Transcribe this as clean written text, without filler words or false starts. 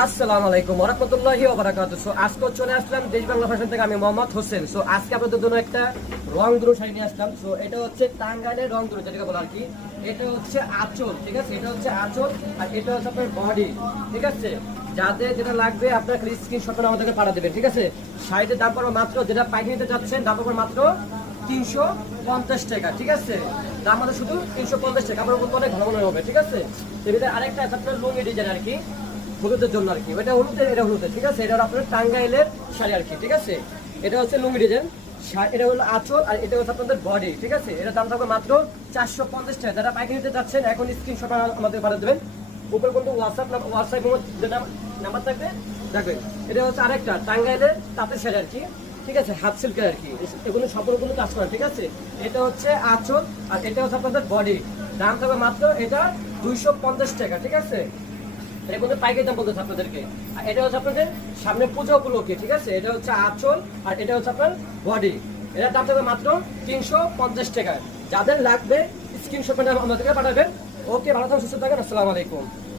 আসসালামু আলাইকুম ওয়া রাহমাতুল্লাহি ওয়া বারাকাতুহু। সো আজকে চলে আসলাম দেশ বাংলা ফ্যাশন থেকে, আমি মোহাম্মদ হোসেন। সো আজকে আপনাদের জন্য একটা রং দুরু শাড়ি নিয়ে আসলাম। সো এটা হচ্ছে টাঙ্গাইলের রং দুরু, যেটাকে বলা আর কি। এটা হচ্ছে আঁচল, ঠিক আছে, এটা হচ্ছে আঁচল, আর এটা হচ্ছে আপনার বডি, ঠিক আছে। যাদের যেটা লাগবে আপনার স্ক্রিনশট করে আমাদেরকে পাঠা দেবেন, ঠিক আছে। শাড়িটার দাম পড়বে মাত্র, যেটা পাইকারিতে যাচ্ছেন দাম পড়বে মাত্র 350 টাকা, ঠিক আছে। দাম আমাদের শুধু 350 টাকা, আপনার উপর অনেক ভালো মনে হবে, ঠিক আছে। এর ভিতরে আরেকটা আছে আপনার লুঙ্গি ডিজাইন আর কি, হলুদের জন্য আর কি। এটা হলুদের, এটা হলুদের, ঠিক আছে। এটা আপনার টাঙ্গাইলের শাড়ি আর কি, ঠিক আছে। এটা হচ্ছে লুঙ্গি ডিজাইন, এটা হলো আঁচল, আর এটা হচ্ছে আপনাদের বডি, ঠিক আছে। এটা দাম থাকবে মাত্র 450 টাকা। যারা পাইকারি নিতে চাচ্ছেন এখন স্ক্রিনশট আমাদের পাঠিয়ে দেবেন। উপরে কিন্তু হোয়াটসঅ্যাপ নাম্বার থাকবে, দেখবেন। এটা হচ্ছে আরেকটা টাঙ্গাইলের তাঁতের শাড়ি আর কি, ঠিক আছে, হাফ সিল্কের আর কি। এগুলো সম্পূর্ণ কাজ করা, ঠিক আছে। এটা হচ্ছে আঁচল, আর এটা হচ্ছে আপনাদের বডি। দাম থাকবে মাত্র এটা 250 টাকা, ঠিক আছে। এটা কিন্তু পাইকারি দাম বলতেছে আপনাদেরকে। আর এটা হচ্ছে আপনাদের সামনে পূজা উপলক্ষে, ঠিক আছে। এটা হচ্ছে আঁচল, আর এটা হচ্ছে আপনার বডি। এটার দাম থাকবে মাত্র 350 টাকা। যাদের লাগবে স্ক্রিনশট আমাদেরকে পাঠাবেন। ওকে, ভালো থাকুন, সুস্থ থাকেন। আসসালামু আলাইকুম।